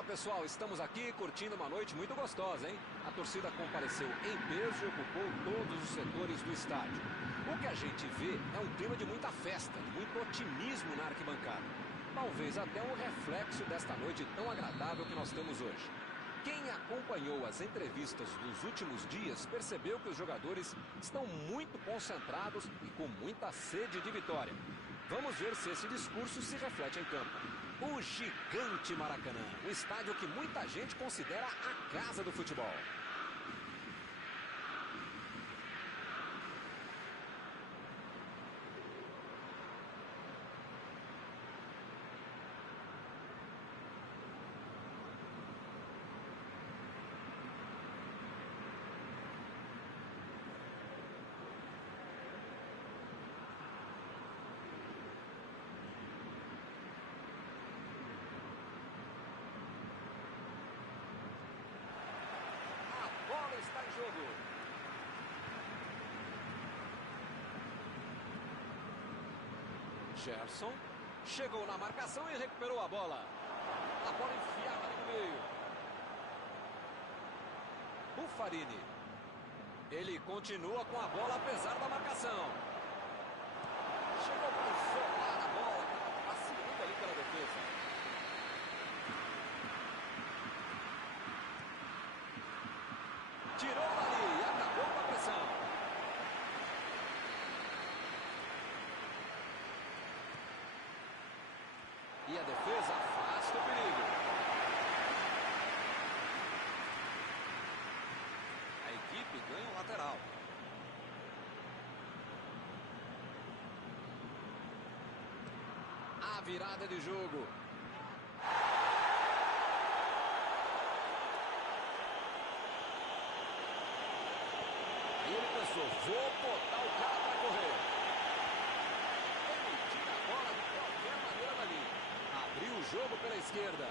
Olá pessoal, estamos aqui curtindo uma noite muito gostosa, hein? A torcida compareceu em peso e ocupou todos os setores do estádio. O que a gente vê é um clima de muita festa, de muito otimismo na arquibancada. Talvez até um reflexo desta noite tão agradável que nós temos hoje. Quem acompanhou as entrevistas dos últimos dias percebeu que os jogadores estão muito concentrados e com muita sede de vitória. Vamos ver se esse discurso se reflete em campo. O gigante Maracanã, um estádio que muita gente considera a casa do futebol. Está em jogo. Gerson chegou na marcação e recuperou a bola. A bola enfiada ali no meio. Buffarini. Ele continua com a bola apesar da marcação. Chegou para isolar a bola, que estava vacilando ali pela defesa. Tirou dali e acabou com a pressão. E a defesa afasta o perigo. A equipe ganha um lateral. A virada de jogo. Ele pensou, vou botar o cara para correr. Ele tira a bola de qualquer maneira dali. Abriu o jogo pela esquerda.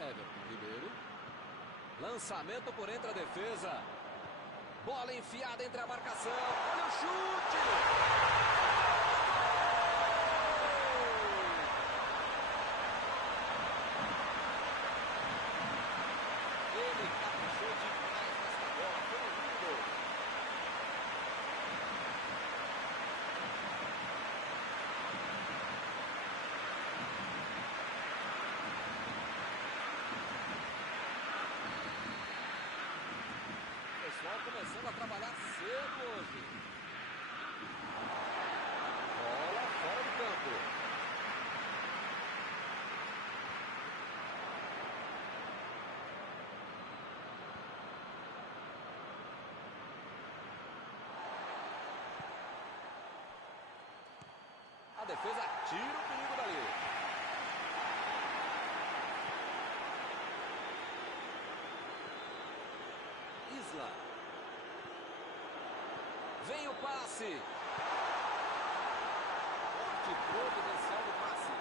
Everton Ribeiro. Lançamento por entre a defesa. Bola enfiada entre a marcação. Olha o chute! Ele caprichou demais nessa bola, foi um lindo. O pessoal começando a trabalhar cedo hoje. Bola fora do campo. A defesa tira o perigo dali. Isla. Vem o passe. Forte providencial do passe.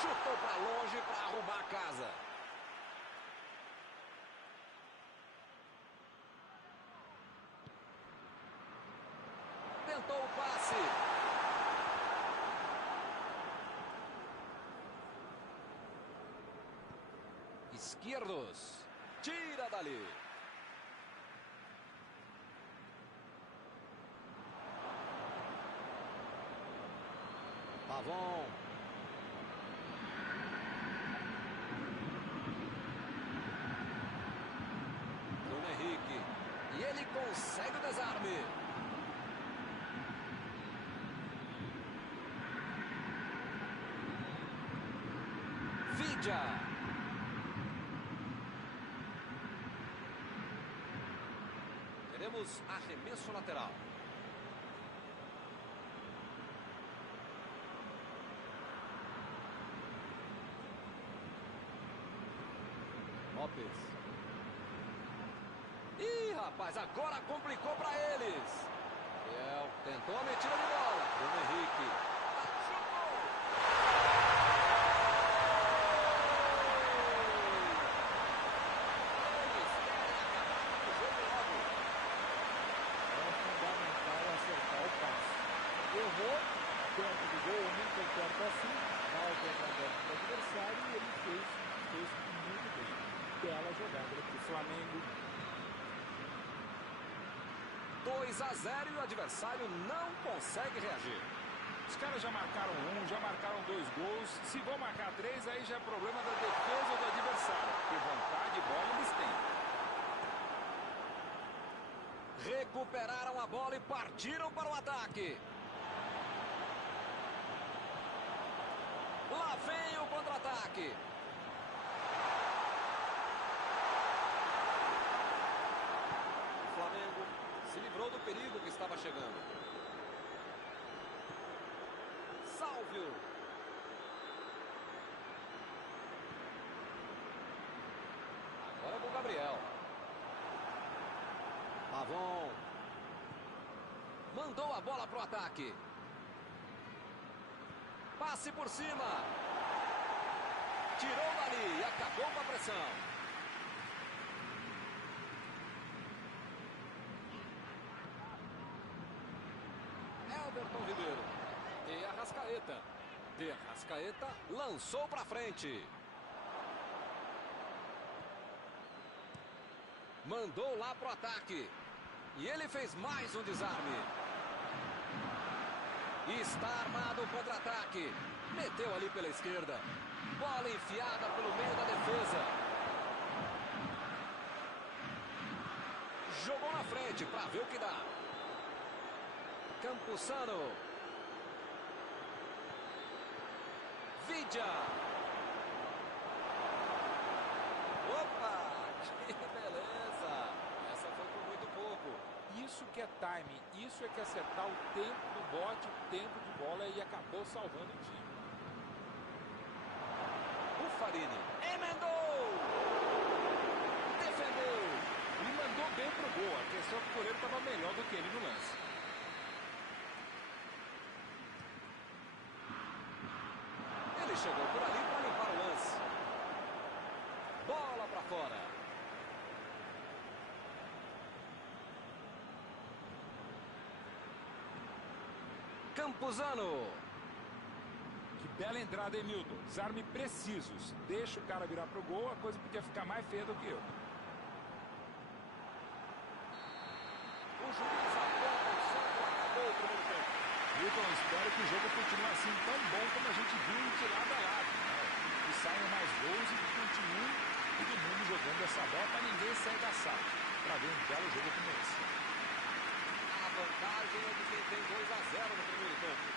Chutou para longe para arrumar a casa. Tentou o passe. Esquerdos. Tira dali. Pavon. Bruno Henrique. E ele consegue o desarme. Vidia. Teremos arremesso lateral. Lopes. Ih, rapaz, agora complicou para eles. Fiel tentou a metida de bola. Bruno Henrique. Eles querem acabar com o jogo logo. bela jogada para o Flamengo. 2-0 e o adversário não consegue reagir. Os caras já marcaram já marcaram 2 gols. Se vão marcar 3, aí já é problema da defesa do adversário. Porque vontade e bola eles têm. Recuperaram a bola e partiram para o ataque. Lá vem o contra-ataque. O Flamengo se livrou do perigo que estava chegando. Sálvio. Agora com o Gabriel. Pavon. Mandou a bola para o ataque. Passe por cima. Tirou dali e acabou com a pressão. Everton Ribeiro. De Arrascaeta. De Arrascaeta lançou para frente. Mandou lá pro ataque. E ele fez mais um desarme. Está armado o contra-ataque. Meteu ali pela esquerda. Bola enfiada pelo meio da defesa. Jogou na frente para ver o que dá. Campuzano. Vidia. Opa! Que beleza! Essa foi por muito pouco. Isso que é time, isso é que é acertar o tempo do bote, o tempo de bola e acabou salvando o time. O Farini emendou! Defendeu! Ele mandou bem pro gol, a questão é que o goleiro estava melhor do que ele no lance. Ele chegou por ali para limpar o lance. Bola para fora. Campuzano. Que bela entrada, hein, Milton? Desarme precisos. Deixa o cara virar pro gol, a coisa podia ficar mais feia do que eu. O juiz aponta o centro, acabou o primeiro tempo. Milton, espero que o jogo continue assim tão bom como a gente viu de lado a lado. Né? Que saiam mais gols e que continue todo mundo jogando essa bola para ninguém sair da sala. Para ver um belo jogo como esse. A vantagem é de quem tem 2-0 no primeiro tempo.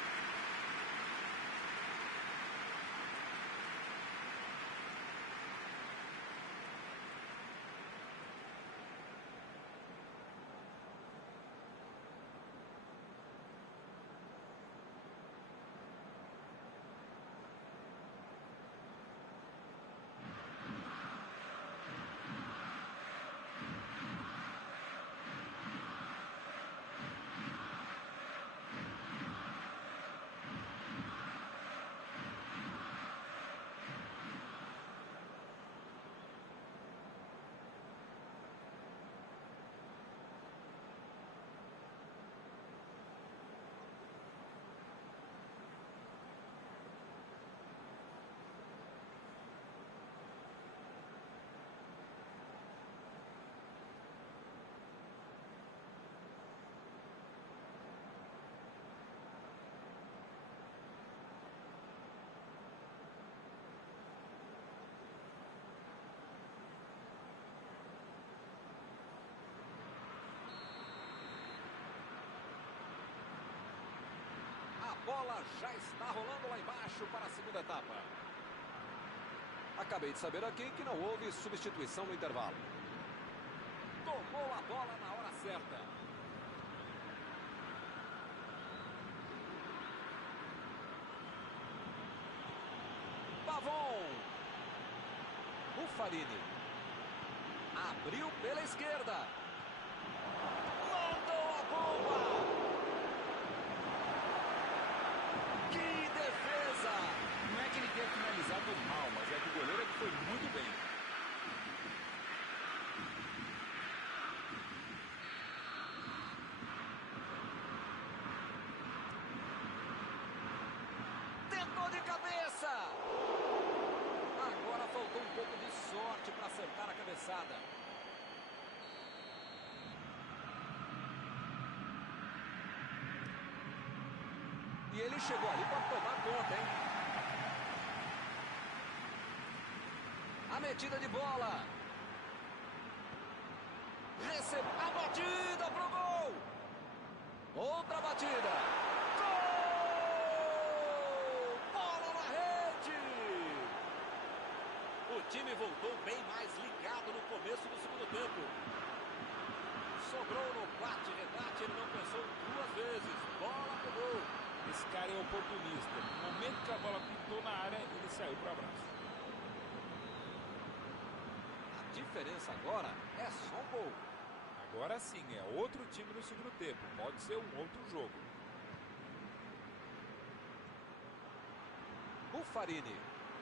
A bola já está rolando lá embaixo para a segunda etapa. Acabei de saber aqui que não houve substituição no intervalo. Tomou a bola na hora certa. Pavon. O Farini. Abriu pela esquerda. Mandou a bomba. Não é que ele tenha finalizado mal, mas é que o goleiro foi muito bem. Tentou de cabeça. Agora faltou um pouco de sorte para acertar a cabeça. E ele chegou ali para tomar conta, hein? A metida de bola. A batida pro gol. Outra batida. Gol! Bola na rede. O time voltou bem mais ligado no começo do segundo tempo. Sobrou no bate-rebate, ele não pensou duas vezes. Bola pro gol. Esse cara é oportunista. No momento que a bola pintou na área, ele saiu para o abraço. A diferença agora é só um gol. Agora sim, é outro time no segundo tempo. Pode ser um outro jogo. Buffarini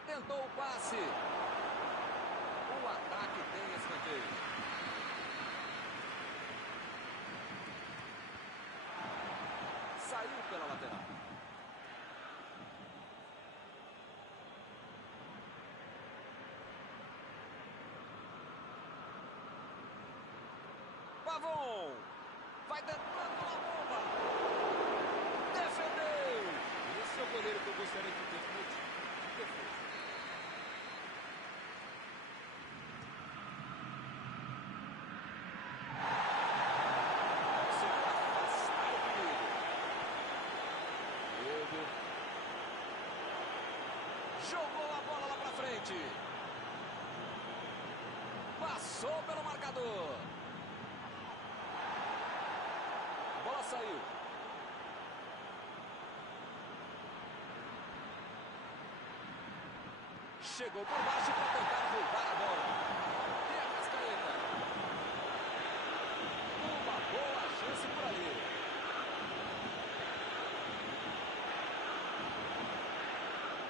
tentou o passe. O ataque tem escanteio. Saiu pela lateral. Pavon vai tentando a bomba. Defendeu. Esse é o goleiro que eu gostaria de ter no meu time. De defesa. Conseguiu afastar o perigo. Diego jogou a bola lá pra frente. Passou pelo marcador. A bola saiu. Chegou por baixo para tentar roubar a bola. E a Arrascaeta. Uma boa chance por ali.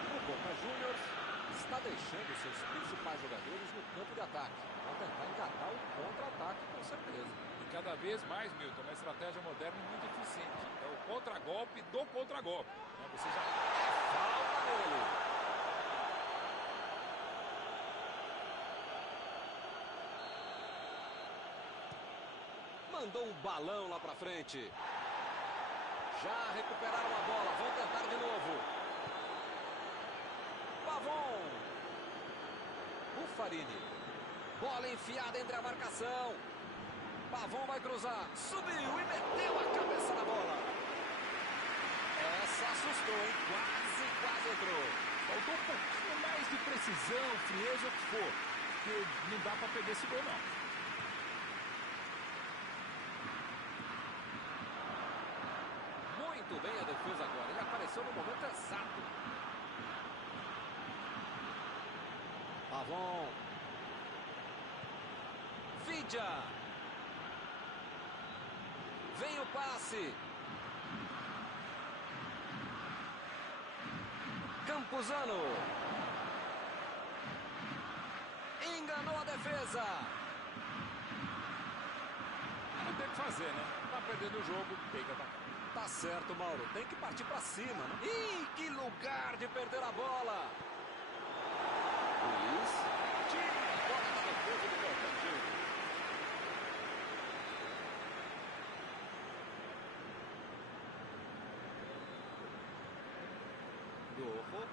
O Boca Juniors está deixando seus principais jogadores no campo de ataque. Vão tentar engatar o contra-ataque, com certeza. E cada vez mais, Milton, uma estratégia moderna e muito eficiente. É o contra-golpe do contra-golpe. Você já... Falta nele. Mandou um balão lá pra frente. Já recuperaram a bola. Vão tentar de novo. Pavon. Buffarini. Bola enfiada entre a marcação. Pavon vai cruzar. Subiu e meteu a cabeça na bola. Essa assustou, hein? Quase entrou. Faltou um pouquinho mais de precisão, frieza, o que for. Porque não dá pra perder esse gol, não. Muito bem a defesa agora. Ele apareceu no momento exato. Pavon. Vidia. Vem o passe. Campuzano. Enganou a defesa. Não tem o que fazer, né? Tá perdendo o jogo, tem que atacar. Tá certo, Mauro. Tem que partir pra cima, né? Ih, que lugar de perder a bola. Luiz. Tira a bola da defesa do qualquer jeito. Dorro.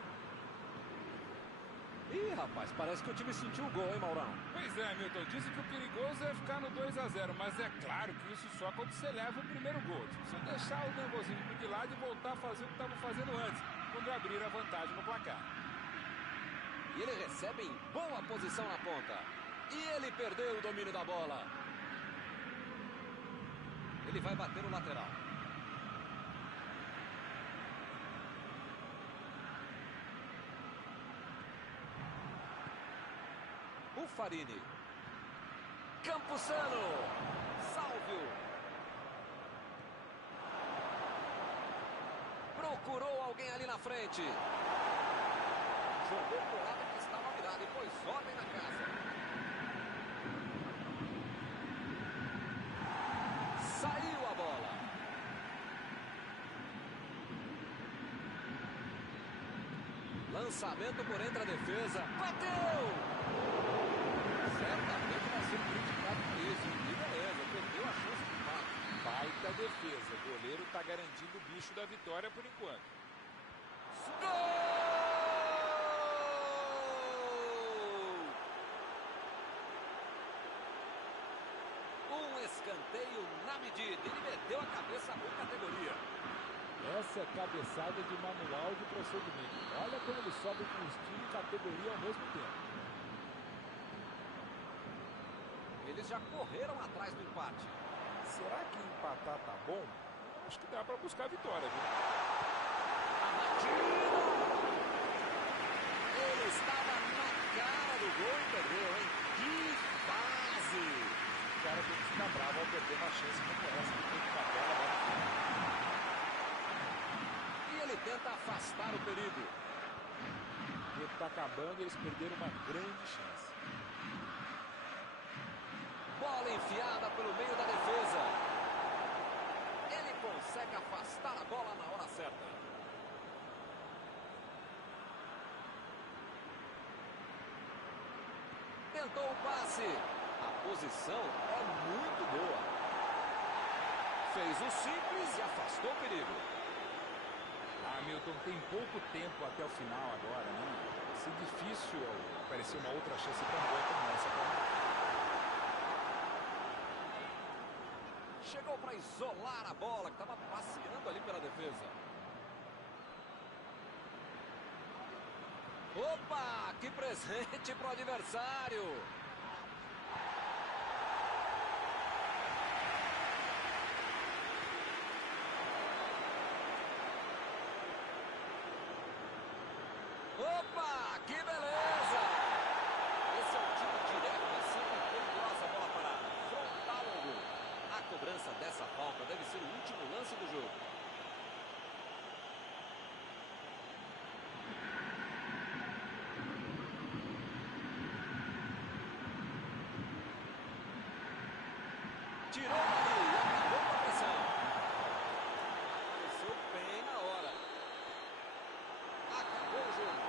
Ih, rapaz, parece que o time sentiu o gol, hein, Maurão? Pois é, Milton, disse que o perigoso é ficar no 2-0, mas é claro que isso só quando você leva o primeiro gol. Se você deixar o nervosismo de lado e voltar a fazer o que estava fazendo antes, quando abrir a vantagem no placar. E ele recebe em boa posição na ponta. E ele perdeu o domínio da bola. Ele vai bater no lateral. Buffarini. Campuzano. Sálvio. Procurou alguém ali na frente. Jogou pro lado que estava virado e pôs ordem na casa. Saiu a bola. Lançamento por entre a defesa. Bateu! Certamente vai ser criticado por isso. E beleza, perdeu a chance de empate. Baita defesa. O goleiro tá garantindo o bicho da vitória por enquanto. Gol! Um escanteio na medida. Ele meteu a cabeça com categoria. Essa é cabeçada de manual de procedimento. Olha como ele sobe com estilo e categoria ao mesmo tempo. Eles já correram atrás do empate. Será que empatar tá bom? Acho que dá para buscar a vitória, viu? A batida! Ele estava na cara do gol e perdeu, hein? Que fase! O cara tem que ficar bravo ao perder uma chance como essa. Tem que uma bola lá no final. E ele tenta afastar o perigo. O tempo está acabando e eles perderam uma grande chance. Bola enfiada pelo meio da defesa. Ele consegue afastar a bola na hora certa. Tentou o passe. A posição é muito boa. Fez o simples e afastou o perigo. Hamilton tem pouco tempo até o final agora, né? Vai ser difícil aparecer uma outra chance tão boa como essa para mim. Chegou para isolar a bola, que estava passeando ali pela defesa. Opa, que presente para o adversário. Opa, que beleza. Esse é um tiro direto assim e perigosa a bola parada. Frontal ao gol. A cobrança dessa falta deve ser o último lance do jogo. Tirou dali e acabou com a pressão. Apareceu bem na hora. Acabou o jogo.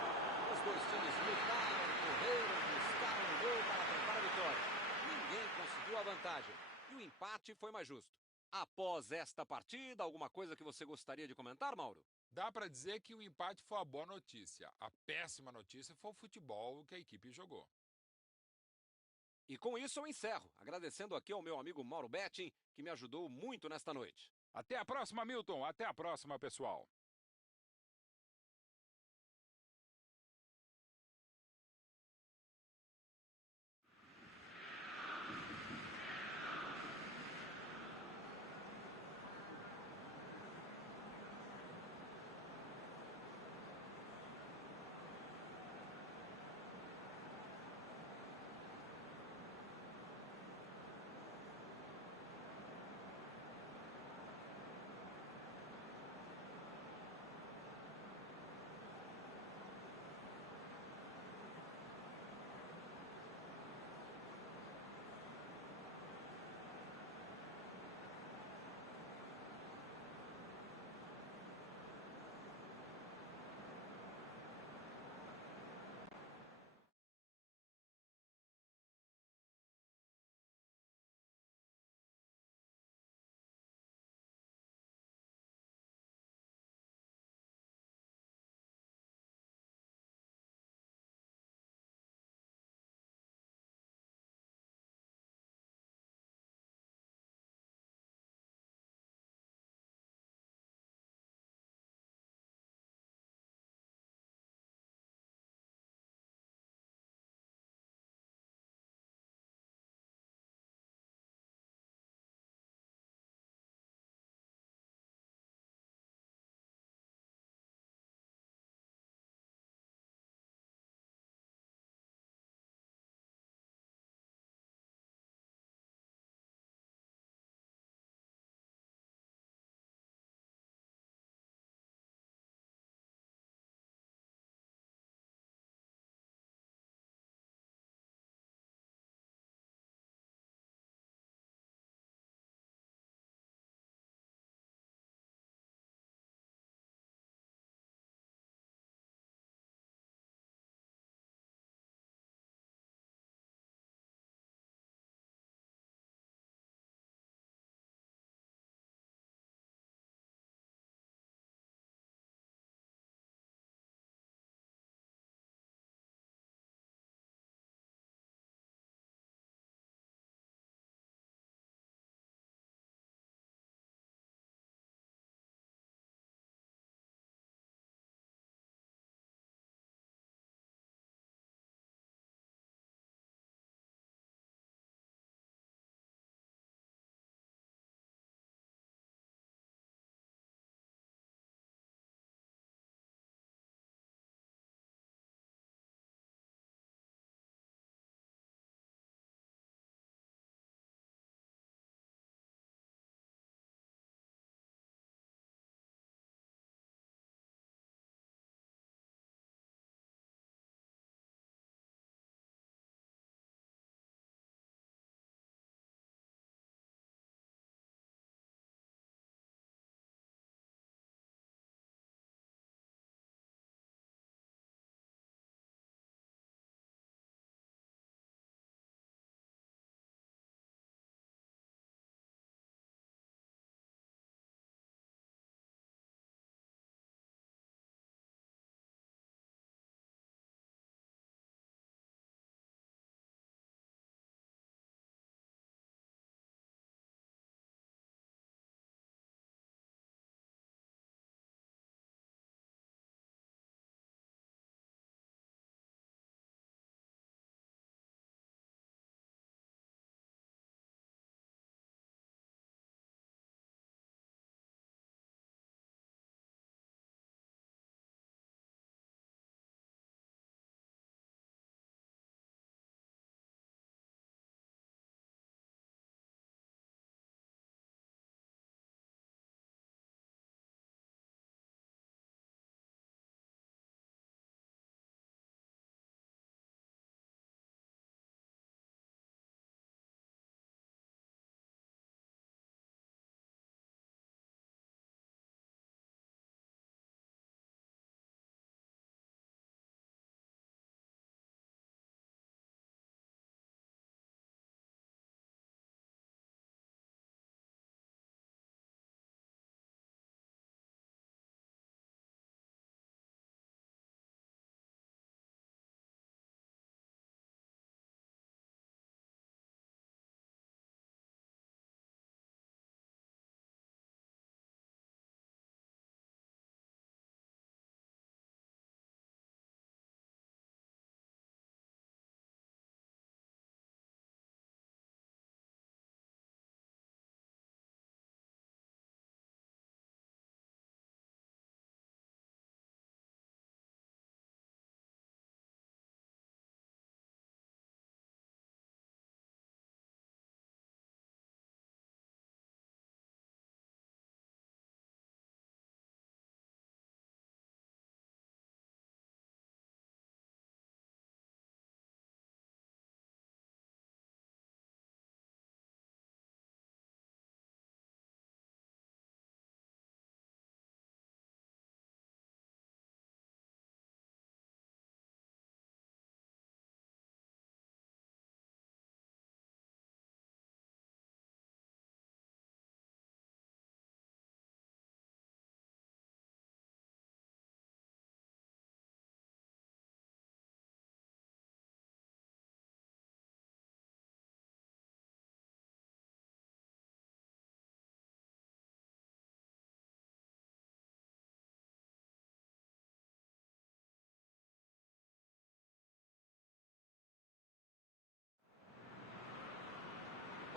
Os dois times lutaram, correram, buscaram o gol para tentar a vitória. Ninguém conseguiu a vantagem. E o empate foi mais justo. Após esta partida, alguma coisa que você gostaria de comentar, Mauro? Dá para dizer que o empate foi a boa notícia. A péssima notícia foi o futebol que a equipe jogou. E com isso eu encerro, agradecendo aqui ao meu amigo Mauro Betting, que me ajudou muito nesta noite. Até a próxima, Milton. Até a próxima, pessoal.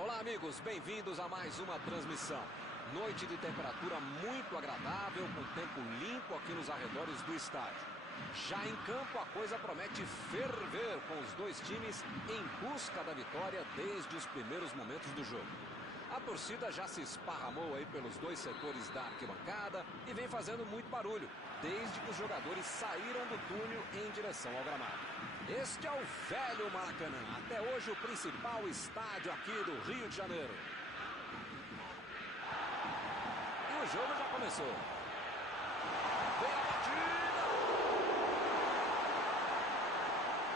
Olá, amigos, bem-vindos a mais uma transmissão. Noite de temperatura muito agradável, com tempo limpo aqui nos arredores do estádio. Já em campo, a coisa promete ferver, com os dois times em busca da vitória desde os primeiros momentos do jogo. A torcida já se esparramou aí pelos dois setores da arquibancada e vem fazendo muito barulho, desde que os jogadores saíram do túnel em direção ao gramado. Este é o velho Maracanã, até hoje o principal estádio aqui do Rio de Janeiro. E o jogo já começou. Vem a batida!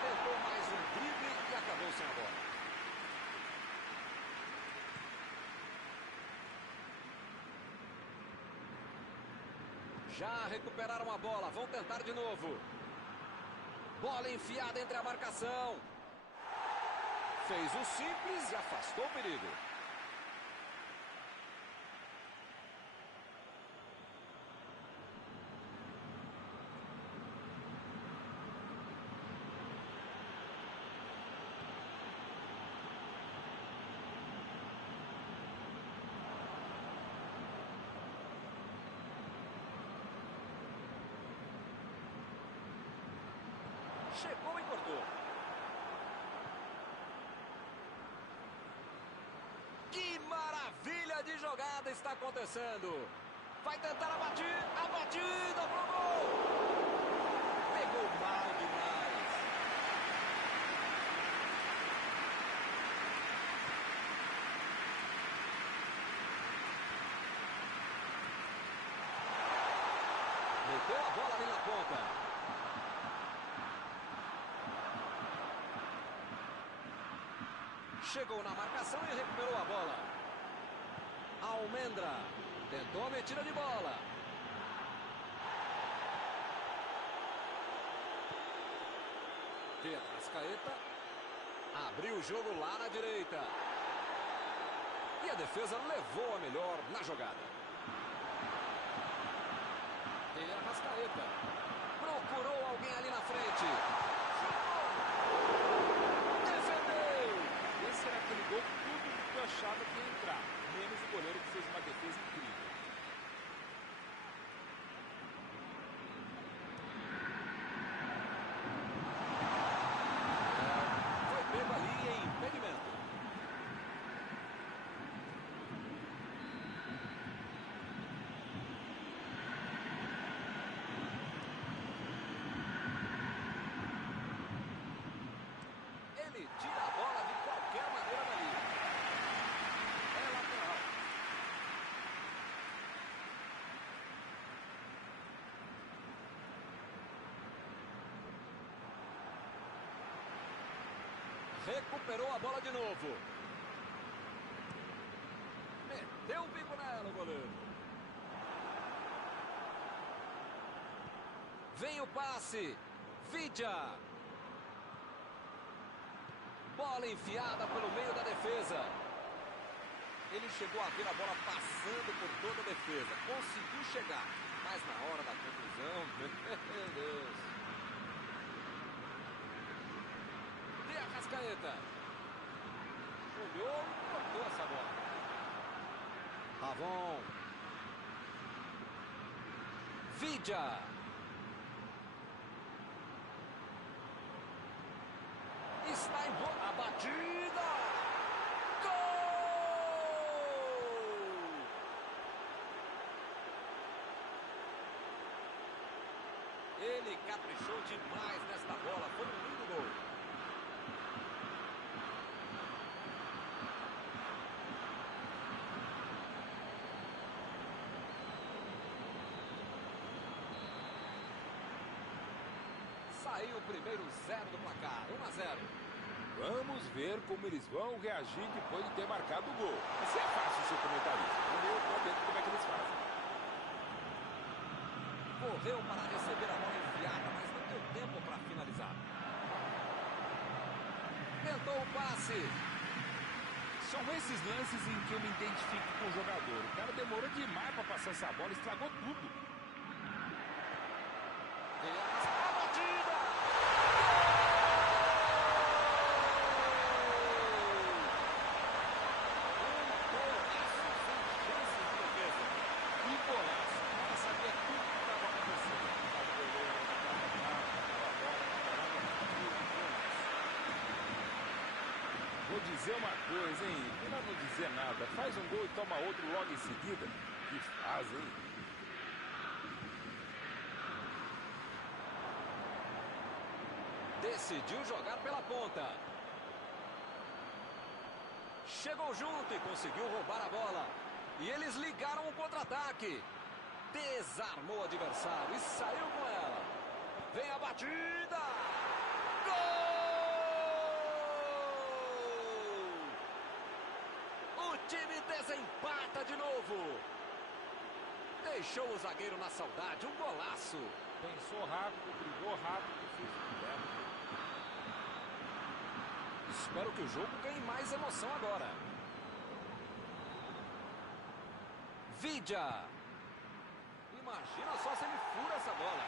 Tentou mais um drible e acabou sem a bola. Já recuperaram a bola, vão tentar de novo. Bola enfiada entre a marcação. Fez o simples e afastou o perigo. Chegou e cortou. Que maravilha de jogada está acontecendo. Vai tentar a batida pro gol. Pegou mal demais. Meteu a bola ali na ponta. Chegou na marcação e recuperou a bola. Almendra tentou a metida de bola. De Arrascaeta abriu o jogo lá na direita. E a defesa levou a melhor na jogada. De Arrascaeta procurou alguém ali na frente. Esse era aquele gol que todo mundo achava que ia entrar, menos o goleiro que fez uma defesa incrível. Foi pego ali em impedimento. Ele tira a bola de qualquer maneira dali. É lateral. Recuperou a bola de novo. Meteu o bico nela o goleiro. Vem o passe. Vidia. Bola enfiada pelo meio da defesa. Ele chegou a ver a bola passando por toda a defesa. Conseguiu chegar. Mas na hora da conclusão, meu Deus. De Arrascaeta. Olhou e cortou essa bola. Pavon. Vidia. Está em boa. A batida. Gol! Ele caprichou demais nesta bola. Foi um lindo gol. Saiu o primeiro 0 do placar. 1-0. Vamos ver como eles vão reagir depois de ter marcado o gol. Assim é fácil ser comentarista. Eu estou vendo como é que eles fazem. Correu para receber a bola enfiada, mas não deu tempo para finalizar. Tentou o passe. São esses lances em que eu me identifico com o jogador. O cara demorou demais para passar essa bola, estragou tudo. A batida! Vou dizer uma coisa, hein? Melhor não dizer nada. Faz um gol e toma outro logo em seguida. Que faz, hein? Decidiu jogar pela ponta. Chegou junto e conseguiu roubar a bola. E eles ligaram o contra-ataque. Desarmou o adversário e saiu com ela. Vem a batida. Gol! O time desempata de novo. Deixou o zagueiro na saudade. Um golaço. Pensou rápido, driblou rápido, fez o certo. Espero que o jogo ganhe mais emoção agora. Vidia. Imagina só se ele fura essa bola.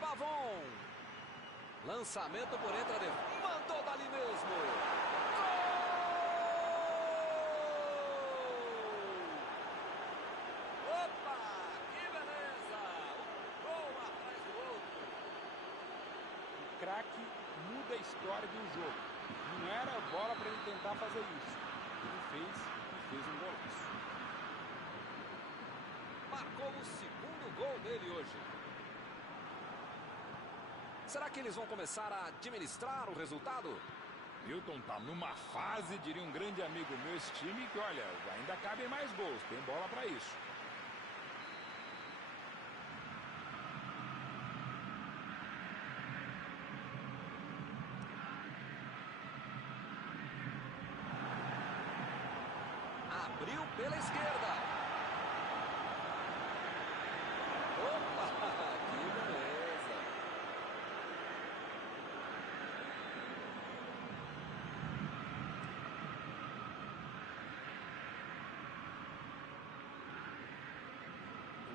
Pavon. Lançamento por entre a defesa. Mandou dali mesmo. Gol! Opa! Que beleza! Um gol atrás do outro. O craque muda a história de um jogo. Não era bola para ele tentar fazer isso. Ele fez um golaço. Marcou o segundo gol dele hoje. Será que eles vão começar a administrar o resultado? Milton tá numa fase, diria um grande amigo meu, esse time, que olha, ainda cabem mais gols, tem bola para isso. Abriu pela esquerda. Opa, que beleza.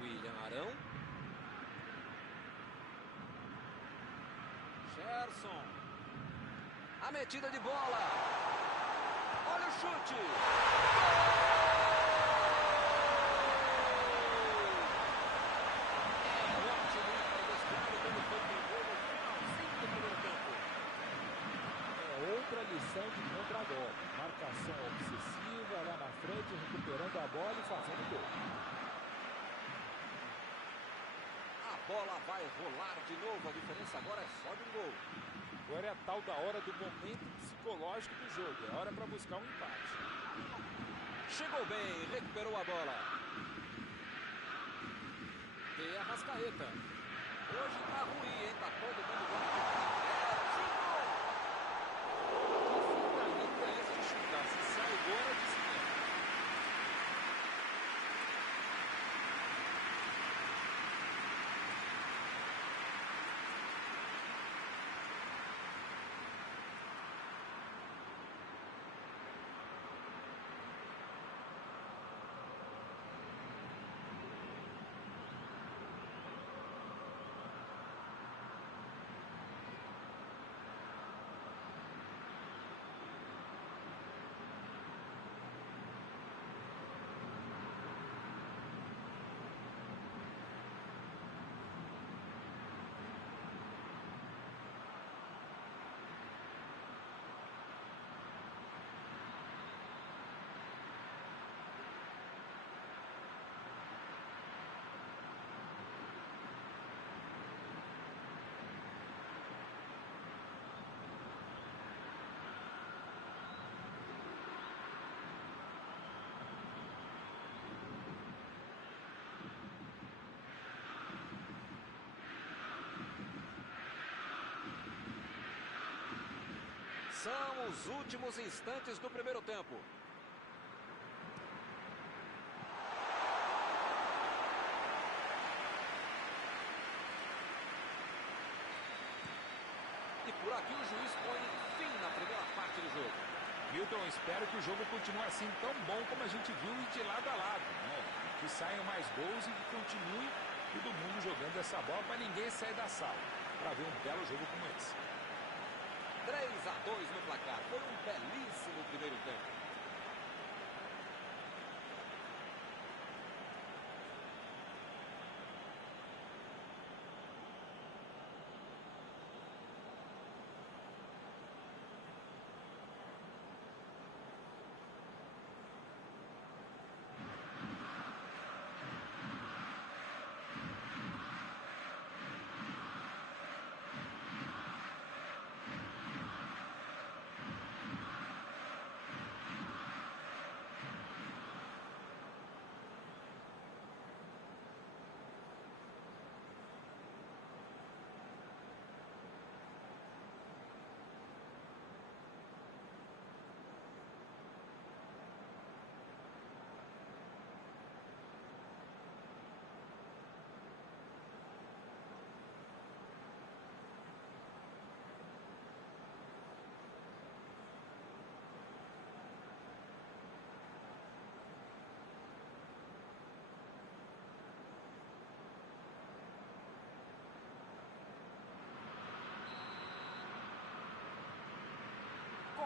William Arão. Gerson. A metida de bola. Olha o chute. Outra lição de contra-golpe. Marcação obsessiva lá na frente, recuperando a bola e fazendo gol. A bola vai rolar de novo. A diferença agora é só de um gol. Agora é a tal da hora do momento psicológico do jogo. É hora para buscar um empate. Chegou bem, recuperou a bola. Veio a Arrascaeta. Hoje tá ruim, hein? Tá todo mundo dando. Se sai agora de cima. São os últimos instantes do primeiro tempo. E por aqui o juiz põe fim na primeira parte do jogo. Milton, espero que o jogo continue assim tão bom como a gente viu e de lado a lado, né? Que saiam mais gols e que continue todo mundo jogando essa bola para ninguém sair da sala, para ver um belo jogo como esse. 3-2 no placar. Foi um belíssimo primeiro tempo.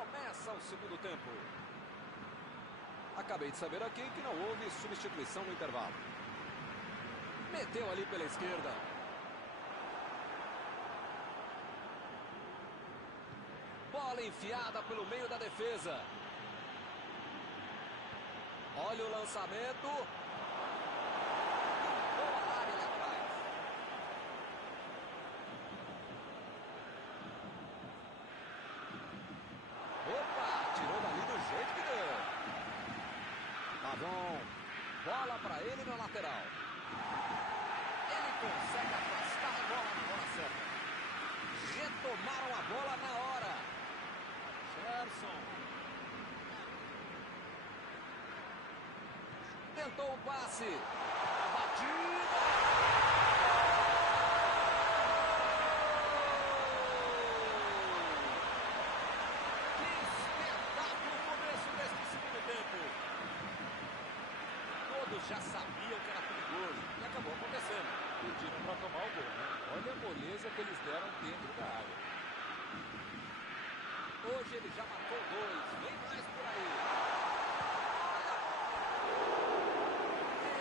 Começa o segundo tempo. Acabei de saber aqui que não houve substituição no intervalo. Meteu ali pela esquerda. Bola enfiada pelo meio da defesa. Olha o lançamento. Boa área ali atrás. Opa, tirou dali do jeito que deu. Tá bom. Bola para ele na lateral. Ele consegue afastar a bola na hora certa. Retomaram a bola na hora. Gerson. Tentou o passe. A batida. Que espetáculo o começo deste segundo tempo. Todos já sabiam que era perigoso. E acabou acontecendo. Pediram para tomar o gol, né? Olha a moleza que eles deram dentro da área. Hoje ele já marcou 2. Vem mais por aí.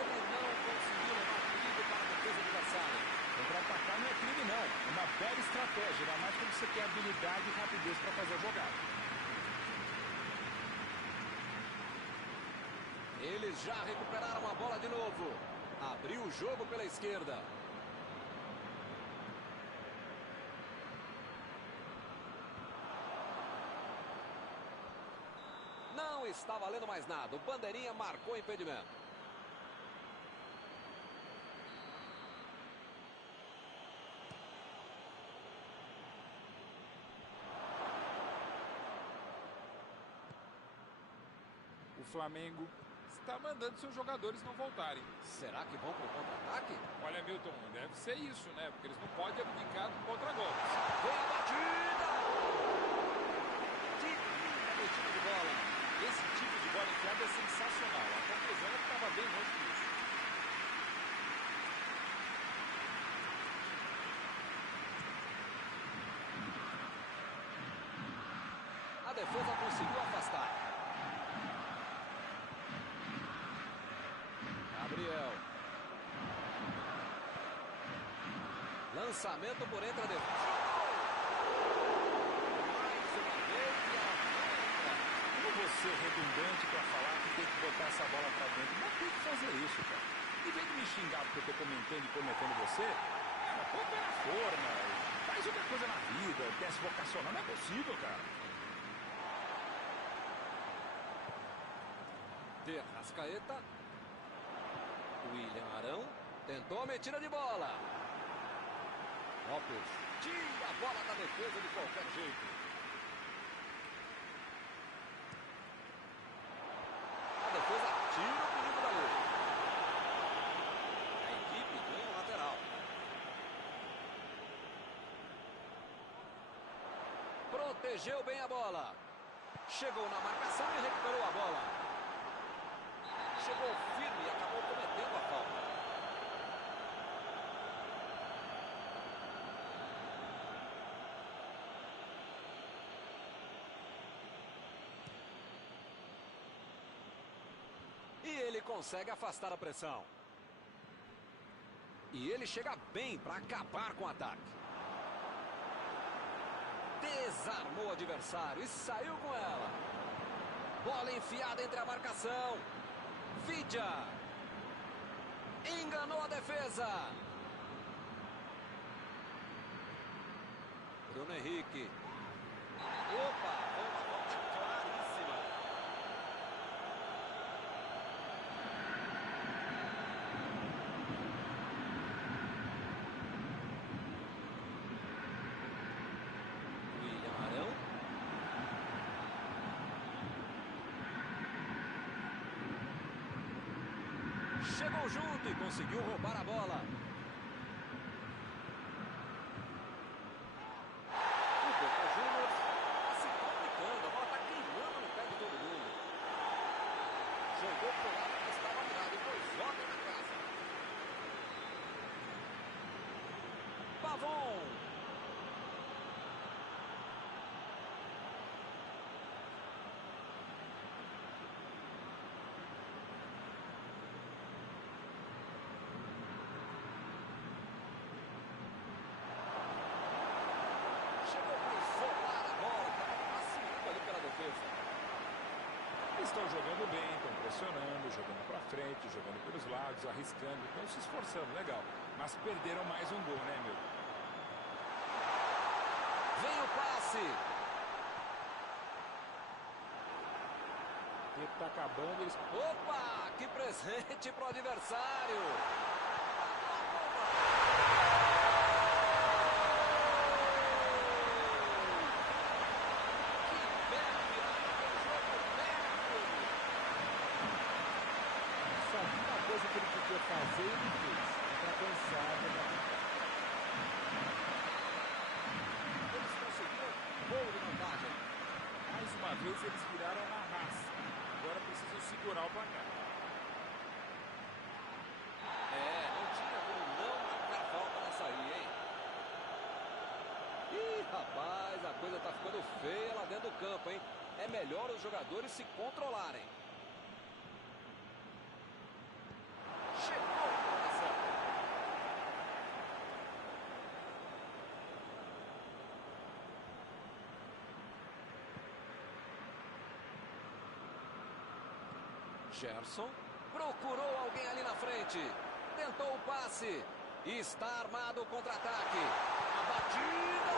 Ele não conseguiu levar perigo para a defesa adversária. Contra-atacar não é crime, não. É uma bela estratégia, ainda mais quando você tem habilidade e rapidez para fazer a jogada. Eles já recuperaram a bola de novo. Abriu o jogo pela esquerda. Não está valendo mais nada. O bandeirinha marcou impedimento. O Flamengo está mandando seus jogadores não voltarem. Será que vão para o contra-ataque? Olha, Milton, deve ser isso, né? Porque eles não podem abdicar do contra-golpe. Vem a batida! Que linda metida de bola. Esse tipo de bola enfiada é sensacional. A conclusão é que estava bem longe disso. A defesa conseguiu afastar. Gabriel. Lançamento por entre a defesa. Mais uma vez e ela não entra. Como você é redundante para falar que tem que botar essa bola para dentro? Não tem que fazer isso, cara. Em vez de me xingar porque eu tô comentando e cornetando você, cara, põe o pé na forma. Faz outra coisa na vida, teste vocacional. Não é possível, cara. De Arrascaeta. William Arão. Tentou a metida de bola. Lopes. Tira a bola da defesa de qualquer jeito. A defesa tira o perigo dali. A equipe ganha o lateral. Protegeu bem a bola. Chegou na marcação e recuperou a bola. Chegou firme e acabou cometendo a falta. E ele consegue afastar a pressão. E ele chega bem para acabar com o ataque. Desarmou o adversário e saiu com ela. Bola enfiada entre a marcação. Vidia. Enganou a defesa. Bruno Henrique. Opa, foi uma volta claríssima. William Arão. Chegou junto e conseguiu roubar a bola. O Boca Juniors está se complicando. A bola está queimando no pé de todo mundo. Jogou pro lado que estava virado e foi joga na casa. Pavon. Eles estão jogando bem, estão pressionando, jogando para frente, jogando pelos lados, arriscando, estão se esforçando, legal. Mas perderam mais um gol, né, meu? Vem o passe. O tempo está acabando, eles... Opa, que presente pro adversário. Coisa que ele podia fazer, ele fez. Está cansado. Eles conseguiram gol de vantagem. Mais uma vez eles viraram na raça. Agora precisam segurar o placar. Não tinha como não marcar falta nessa aí, hein? Ih, rapaz, a coisa tá ficando feia lá dentro do campo, hein? É melhor os jogadores se controlarem. Gerson procurou alguém ali na frente. Tentou o passe. E está armado o contra-ataque. A batida.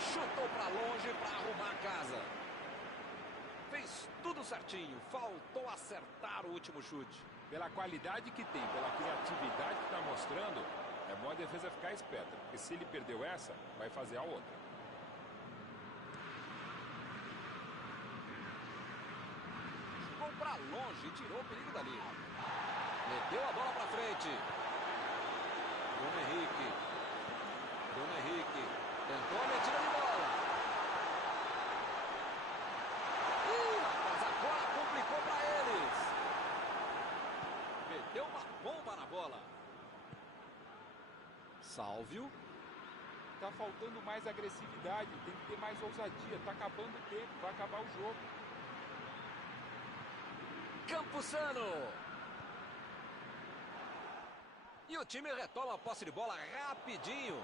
Chutou para longe para arrumar a casa. Fez tudo certinho. Faltou acertar o último chute. Pela qualidade que tem, pela criatividade que está mostrando, é bom a defesa ficar esperta. Porque se ele perdeu essa, vai fazer a outra. Para longe e tirou o perigo dali. Meteu a bola para frente. Bruno Henrique tentou a metida de bola. Rapaz, agora complicou para eles. Meteu uma bomba na bola. Sálvio. Tá faltando mais agressividade, tem que ter mais ousadia. Tá acabando o tempo, vai acabar o jogo. Campuzano. E o time retoma a posse de bola rapidinho.